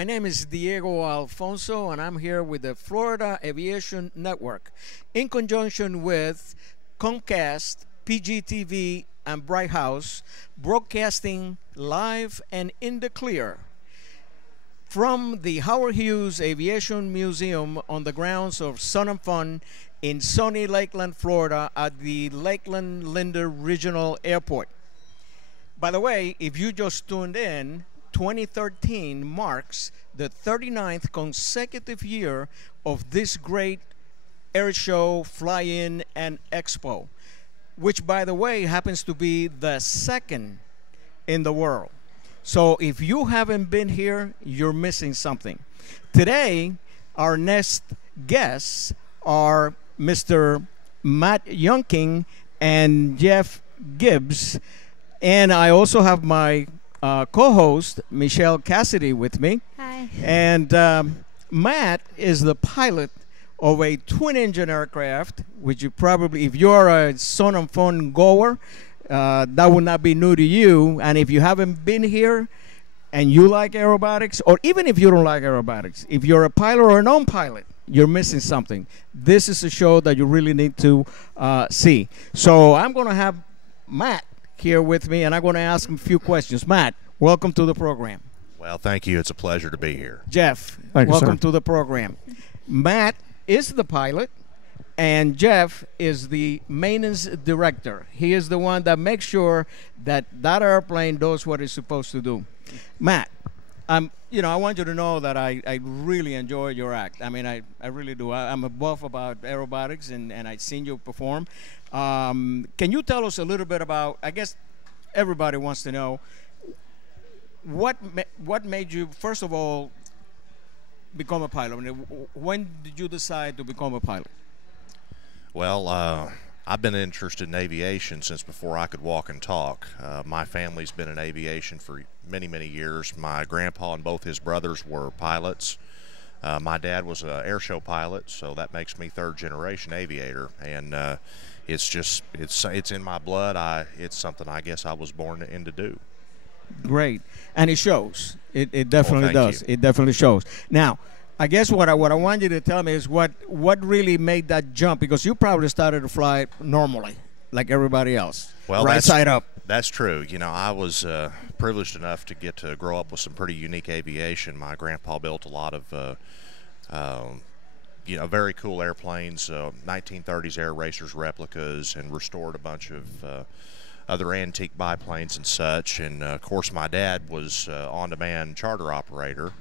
My name is Diego Alfonso, and I'm here with the Florida Aviation Network in conjunction with Comcast, PGTV, and Bright House, broadcasting live and in the clear from the Howard Hughes Aviation Museum on the grounds of Sun and Fun in sunny Lakeland, Florida at the Lakeland Linder Regional Airport. By the way, if you just tuned in, 2013 marks the 39th consecutive year of this great air show, fly-in, and expo, which, by the way, happens to be the second in the world. So if you haven't been here, you're missing something. Today, our next guests are Mr. Matt Younkin and Jeff Gibbs, and I also have my co-host Michelle Cassidy with me. Hi. And Matt is the pilot of a twin-engine aircraft, which you probably, if you're a Sun and Fun goer, that would not be new to you. And if you haven't been here and you like aerobatics, or even if you don't like aerobatics, if you're a pilot or a non-pilot, you're missing something. This is a show that you really need to see. So I'm going to have Matt here with me, and I'm going to ask him a few questions. Matt, welcome to the program. Well, thank you. It's a pleasure to be here. Jeff, Thank you, welcome sir. to the program. Matt is the pilot, and Jeff is the maintenance director. He is the one that makes sure that that airplane does what it's supposed to do. Matt, I want you to know that I really enjoy your act. I mean, I really do. I'm a buff about aerobatics, and I've seen you perform. Can you tell us a little bit about, I guess everybody wants to know, what made you, first of all, become a pilot? I mean, when did you decide to become a pilot? Well, I've been interested in aviation since before I could walk and talk. My family's been in aviation for many, many years. My grandpa and both his brothers were pilots. My dad was an air show pilot, so that makes me third-generation aviator. And it's in my blood. It's something I guess I was born in to do. Great, and it shows. It definitely does. You. It definitely shows. Now, I guess what I want you to tell me is what really made that jump, because you probably started to fly normally, like everybody else. Well, right side up. That's true. You know, I was privileged enough to get to grow up with some pretty unique aviation. My grandpa built a lot of very cool airplanes, 1930s Air Racers replicas, and restored a bunch of other antique biplanes and such. And, of course, my dad was on-demand charter operator,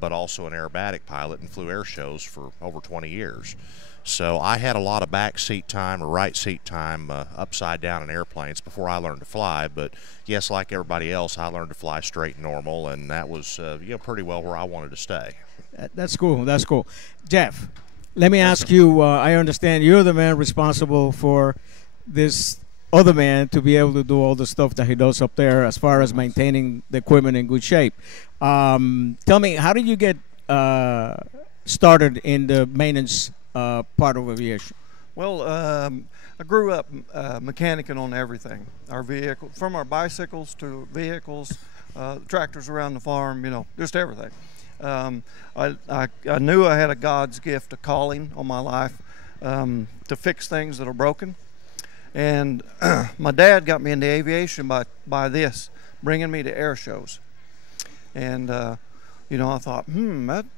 but also an aerobatic pilot and flew air shows for over 20 years. So I had a lot of back seat time or right seat time upside down in airplanes before I learned to fly. But, yes, like everybody else, I learned to fly straight and normal, and that was pretty well where I wanted to stay. That's cool. That's cool. Jeff, let me ask you, I understand you're the man responsible for this other man to be able to do all the stuff that he does up there as far as maintaining the equipment in good shape. Tell me, how did you get started in the maintenance part of aviation? Well, I grew up mechanicking on everything. Our vehicle, from our bicycles to vehicles, tractors around the farm, just everything. I knew I had a God's gift, a calling on my life to fix things that are broken. And my dad got me into aviation by this, bringing me to air shows. And, I thought,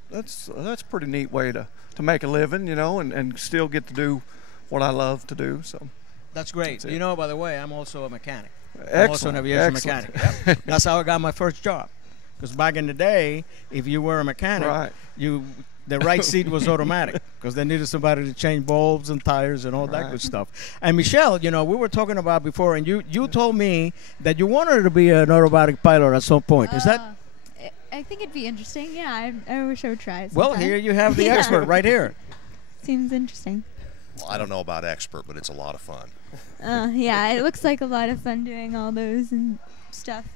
that's a pretty neat way to make a living, and still get to do what I love to do. So that's great. That's by the way, I'm also a mechanic. Excellent. I'm also an aviation Excellent. mechanic. Yep. That's how I got my first job. Because back in the day, if you were a mechanic, Right. the right seat was automatic, because they needed somebody to change bulbs and tires and all that Right. good stuff. And Michelle, we were talking about before, and you told me that you wanted to be an aerobatic pilot at some point. Is that? I think it'd be interesting. Yeah, I wish I would try it Well, sometime. here you have the Yeah. expert right here. Seems interesting. Well, I don't know about expert, but it's a lot of fun. Yeah, it looks like a lot of fun doing all those and stuff.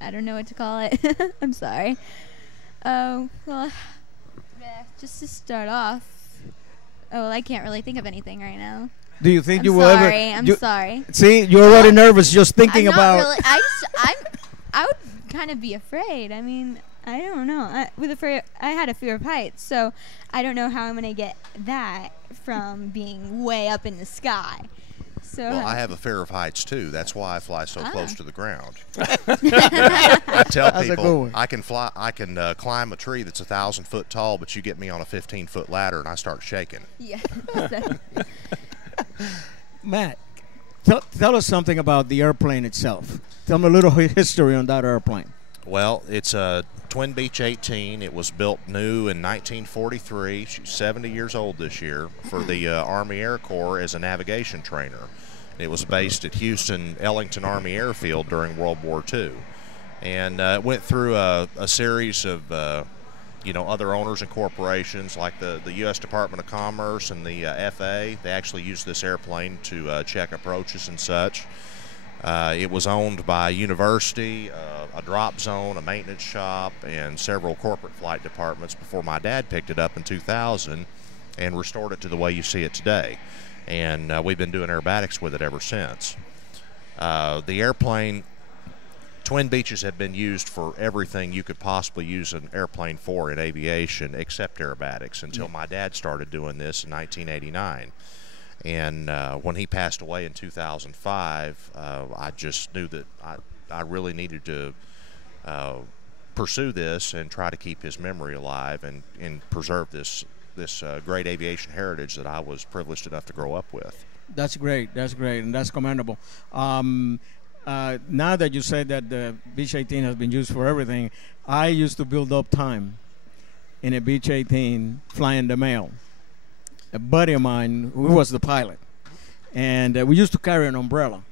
I don't know what to call it. I'm sorry. Oh, well, just to start off. Oh, well, I can't really think of anything right now. Do you think I'm you will ever? sorry. I'm sorry. See, you're already nervous just thinking I'm not about. really. I would kind of be afraid. I mean, I don't know. I had a fear of heights, so I don't know how I'm gonna get that from being way up in the sky. So Well, I have a fear of heights too. That's why I fly so close to the ground. That's I tell a good people one. I can fly. I can climb a tree that's 1,000 foot tall, but you get me on a 15-foot ladder and I start shaking. Yeah. Matt, tell us something about the airplane itself. Tell me a little history on that airplane. Well, it's a Twin Beech 18. It was built new in 1943. She's 70 years old this year for the Army Air Corps as a navigation trainer. It was based at Houston Ellington Army Airfield during World War II, and it went through a series of other owners and corporations like the U.S. Department of Commerce and the FAA. They actually used this airplane to check approaches and such. It was owned by a university, a drop zone, a maintenance shop, and several corporate flight departments before my dad picked it up in 2000 and restored it to the way you see it today. And we've been doing aerobatics with it ever since. The airplane, Twin Beeches have been used for everything you could possibly use an airplane for in aviation except aerobatics until my dad started doing this in 1989. And when he passed away in 2005, I just knew that I really needed to pursue this and try to keep his memory alive and preserve this great aviation heritage that I was privileged enough to grow up with. That's great. That's great, and that's commendable. Now that you said that the Beech 18 has been used for everything, I used to build up time in a Beech 18 flying the mail. A buddy of mine who was the pilot, and we used to carry an umbrella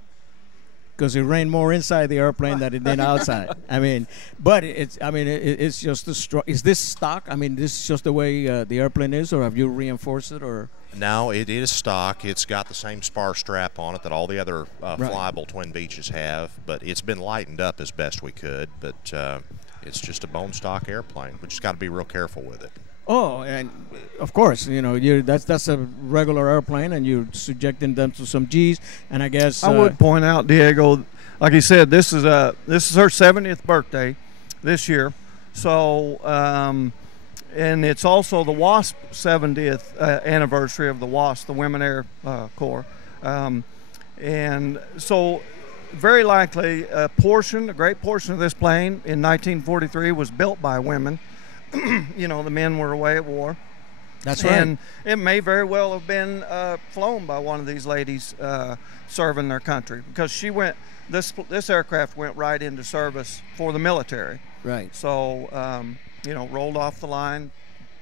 because it rained more inside the airplane than it did outside. But it's just is this stock? This is just the way the airplane is, or have you reinforced it, or? No, it is stock. It's got the same spar strap on it that all the other Right. flyable Twin Beeches have, but it's been lightened up as best we could. But it's just a bone stock airplane. We just got to be real careful with it. Oh, and of course, that's a regular airplane, and you're subjecting them to some G's. And I guess I would point out, Diego, like he said, this is her 70th birthday this year. So, and it's also the WASP 70th anniversary of the WASP, the Women Air Corps. And so, very likely, a great portion of this plane in 1943 was built by women. The men were away at war. That's right. And it may very well have been flown by one of these ladies serving their country, because this aircraft went right into service for the military. Right. So, rolled off the line,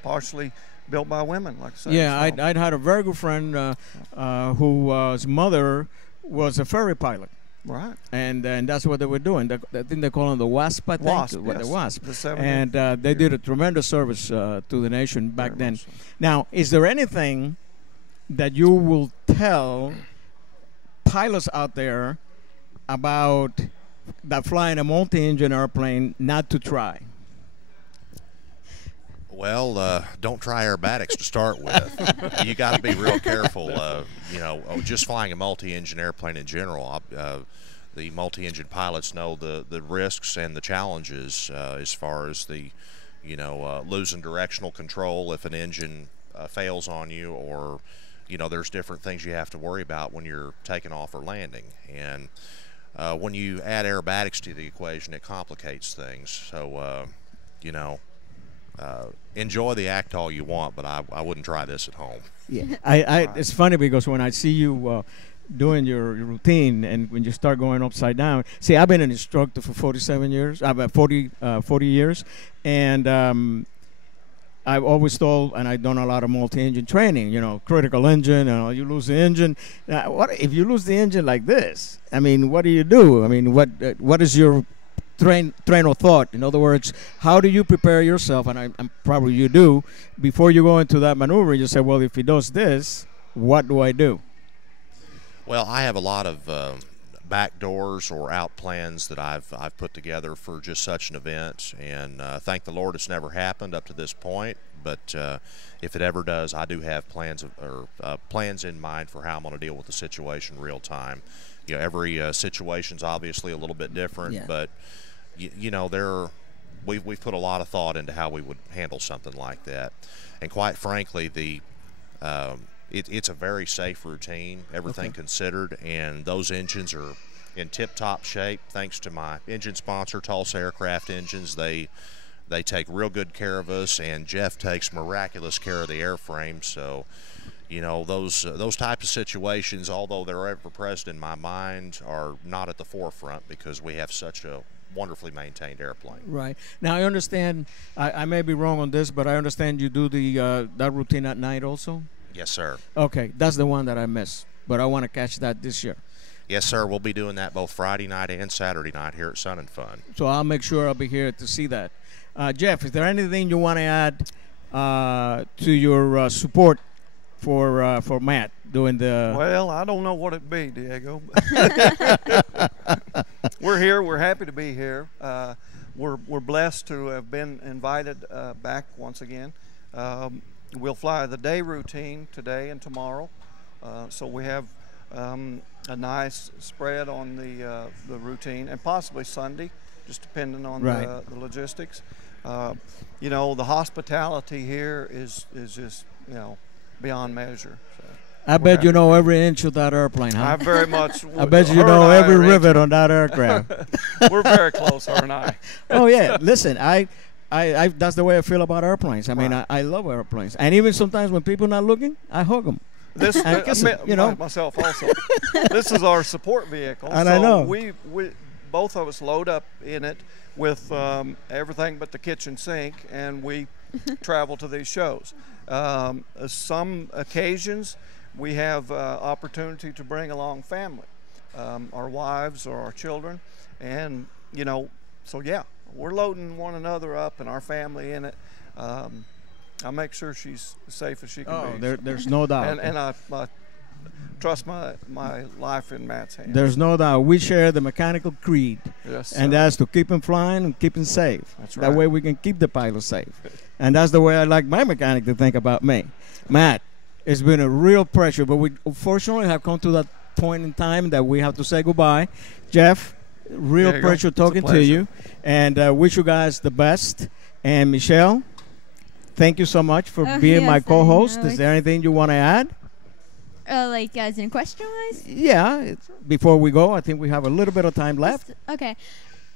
partially built by women, like I said. Yeah, so. I'd had a very good friend whose mother was a ferry pilot. Right. And that's what they were doing. I think they call them the WASP, I think. WASP, The yes. WASP. The 70th And they did a tremendous service to the nation back Very then. much so. Now, is there anything that you will tell pilots out there about that flying a multi-engine airplane not to try? Well, don't try aerobatics to start with. You got to be real careful. Just flying a multi-engine airplane in general. The multi-engine pilots know the risks and the challenges as far as the, losing directional control if an engine fails on you, or, there's different things you have to worry about when you're taking off or landing. And when you add aerobatics to the equation, it complicates things. So, enjoy the act all you want, but I wouldn't try this at home. Yeah, it's funny because when I see you doing your routine and when you start going upside down, see, I've been an instructor for 47 years, about 40 years, and I've always told, and I've done a lot of multi-engine training, critical engine, you lose the engine. Now, what if you lose the engine like this? What do you do? What is your train of thought? In other words, how do you prepare yourself, and I'm probably you do, before you go into that maneuver? You say, well, if he does this, what do I do? Well, I have a lot of back doors or out plans that I've put together for just such an event, and thank the Lord it's never happened up to this point. But if it ever does, I do have plans in mind for how I'm going to deal with the situation real time. Every situation's obviously a little bit different, Yeah. but there we've put a lot of thought into how we would handle something like that, and quite frankly, it's a very safe routine, everything considered, and those engines are in tip-top shape thanks to my engine sponsor, Tulsa Aircraft Engines. They take real good care of us, and Jeff takes miraculous care of the airframe. So, you know, those types of situations, although they're ever present in my mind, are not at the forefront because we have such a wonderfully maintained airplane. Right. Now, I understand, I may be wrong on this, but I understand you do that routine at night also? Yes, sir. Okay, that's the one that I missed, but I want to catch that this year. Yes, sir. We'll be doing that both Friday night and Saturday night here at Sun and Fun. So I'll make sure I'll be here to see that. Jeff, is there anything you want to add to your support for Matt doing the... Well, I don't know what it'd be, Diego. We're here. We're happy to be here. We're blessed to have been invited back once again. We'll fly the day routine today and tomorrow. So we have a nice spread on the routine, and possibly Sunday, just depending on the logistics. You know, the hospitality here is just, you know, beyond measure. So I bet you know every inch of that airplane, huh? I very much. I bet you know every rivet on that aircraft. We're very close, her and I. Oh yeah, listen, I that's the way I feel about airplanes. I mean, I love airplanes, and even sometimes when people are not looking, I hug them. This, you know, myself also. This is our support vehicle, and so I know we both of us load up in it with everything but the kitchen sink, and we travel to these shows. Some occasions we have opportunity to bring along family, our wives or our children, and you know, so yeah, we're loading one another up and our family in it. I'll make sure she's as safe as she can be. There's no doubt. And I trust my life in Matt's hands. There's no doubt. We share the mechanical creed. Yes, and that's to keep him flying and keep him safe. That's right. That way we can keep the pilot safe. And that's the way I like my mechanic to think about me. Matt, it's been a real pleasure, but we unfortunately have come to that point in time that we have to say goodbye. Jeff, real pleasure talking to you, and wish you guys the best. And Michelle, thank you so much for being my co-host. Is there anything you want to add? Like as in question-wise? Yeah. Before we go, I think we have a little bit of time left. Okay.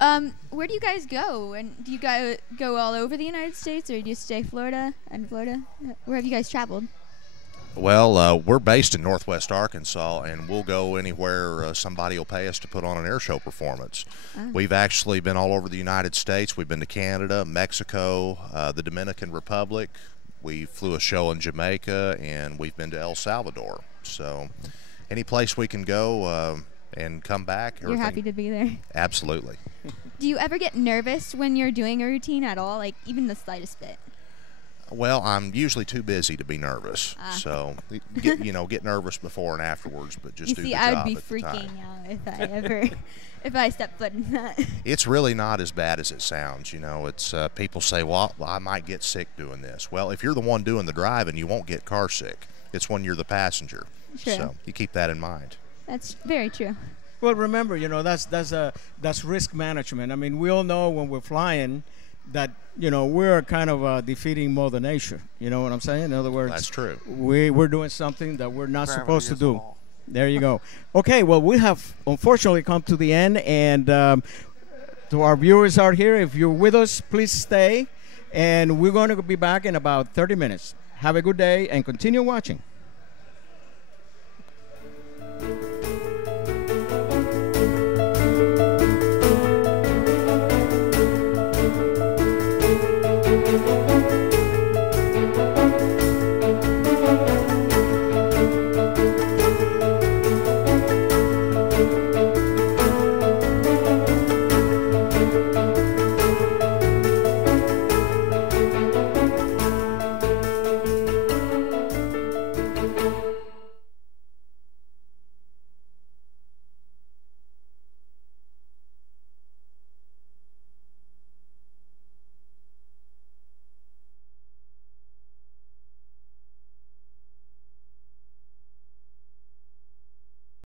Where do you guys go? And do you guys go all over the United States, or do you stay Florida? Where have you guys traveled? Well, we're based in Northwest Arkansas, and we'll go anywhere somebody will pay us to put on an air show performance. Oh. We've actually been all over the United States. We've been to Canada, Mexico, the Dominican Republic. We flew a show in Jamaica, and we've been to El Salvador. So any place we can go and come back. You're happy to be there? Absolutely. Do you ever get nervous when you're doing a routine at all, like even the slightest bit? Well, I'm usually too busy to be nervous, so get nervous before and afterwards, but just do the job. I would be freaking out if I step foot in that. It's really not as bad as it sounds. You know, it's people say, "Well, I might get sick doing this." Well, if you're the one doing the driving, you won't get car sick. It's when you're the passenger. True. So you keep that in mind. That's very true. Well, remember, you know, that's risk management. I mean, we all know when we're flying that, you know, we're kind of defeating Mother Nature. You know what I'm saying? In other words, that's true. We're doing something that we're not supposed to do. There you go. Okay, well, we have unfortunately come to the end, and to our viewers out here, if you're with us, please stay, and we're going to be back in about 30 minutes. Have a good day and continue watching.